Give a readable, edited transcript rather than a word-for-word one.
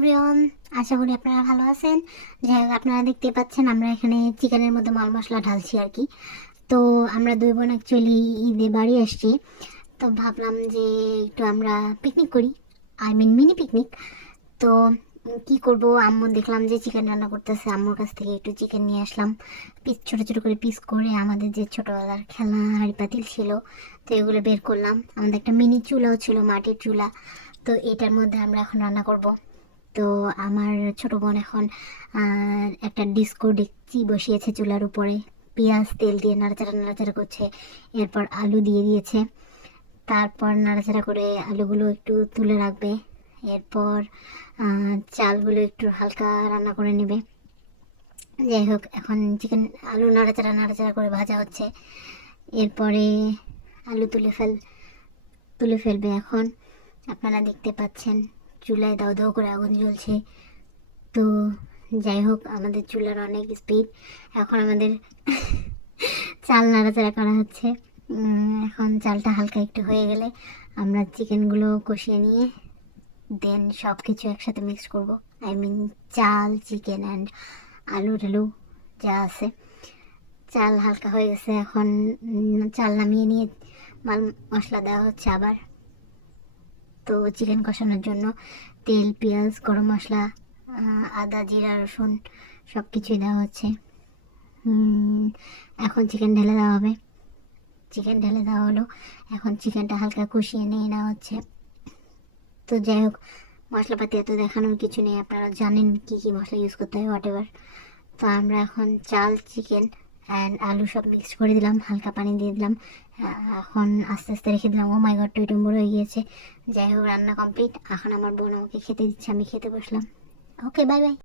Everyone, আশা করি আপনারা ভালো আছেন। যাই হোক, আপনারা দেখতেই পাচ্ছেন আমরা এখানে চিকেনের মধ্যে মাল মশলা ঢালছি আর কি। তো আমরা দুই বোন অ্যাকচুয়ালি ঈদে বাড়ি আসছি, তো ভাবলাম যে একটু আমরা পিকনিক করি, মিনি পিকনিক। তো কি করব, আম্মু দেখলাম যে চিকেন রান্না করতেছে, আম্মুর কাছ থেকে একটু চিকেন নিয়ে আসলাম। ছোটো ছোটো করে পিস করে আমাদের যে ছোটোবেলার খেলনা হাঁড়ি পাতিল ছিল, তো এগুলো বের করলাম। আমাদের একটা মিনি চুলাও ছিল, মাটির চুলা। তো এটার মধ্যে আমরা এখন রান্না করব। তো আমার ছোট বোন এখন একটা ডিস্কো ডেকচি বসিয়েছে চুলার উপরে, পেঁয়াজ তেল দিয়ে নাড়াচাড়া নাড়াচাড়া করছে। এরপর আলু দিয়ে দিয়েছে, তারপর নাড়াচাড়া করে আলুগুলো একটু তুলে রাখবে। এরপর চালগুলো একটু হালকা রান্না করে নেবে। যাই হোক, এখন চিকেন আলু নাড়াচাড়া নাড়াচাড়া করে ভাজা হচ্ছে। এরপরে আলু তুলে ফেলবে। এখন আপনারা দেখতে পাচ্ছেন চুলায় দাও দাও করে আগুন জ্বলছে। তো যাই হোক, আমাদের চুলার অনেক স্পিড। এখন আমাদের চাল নাড়াচাড়া করা হচ্ছে। এখন চালটা হালকা একটু হয়ে গেলে আমরা চিকেনগুলো কষিয়ে নিয়ে দেন সব কিছু একসাথে মিক্স করব। চাল, চিকেন অ্যান্ড আলু টালু যা আছে। চাল হালকা হয়ে গেছে, এখন চাল নামিয়ে নিয়ে মাল মশলা দেওয়া হচ্ছে আবার। তো চিকেন কষানোর জন্য তেল, পেঁয়াজ, গরম মশলা, আদা, জিরা, রসুন সব কিছুই দেওয়া হচ্ছে। এখন চিকেন ঢেলে দেওয়া হবে। চিকেন ঢেলে দেওয়া হলো, এখন চিকেনটা হালকা কষিয়ে নিয়ে নেওয়া হচ্ছে। তো যাই হোক, মশলাপাতি এত দেখানোর কিছু নেই, আপনারা জানেন কী কী মশলা ইউজ করতে হয়, হোয়াট এভার। তো আমরা এখন চাল, চিকেন অ্যান্ড আলু সব মিক্স করে দিলাম, হালকা পানি দিয়ে দিলাম। এখন আস্তে আস্তে রেখে দিলাম। ও মাই গড, টইটুম্বুর হয়ে গিয়েছে। যাই হোক, রান্না কমপ্লিট। এখন আমার বোন আমাকে খেতে দিচ্ছে, আমি খেতে বসলাম। ওকে, বাই বাই।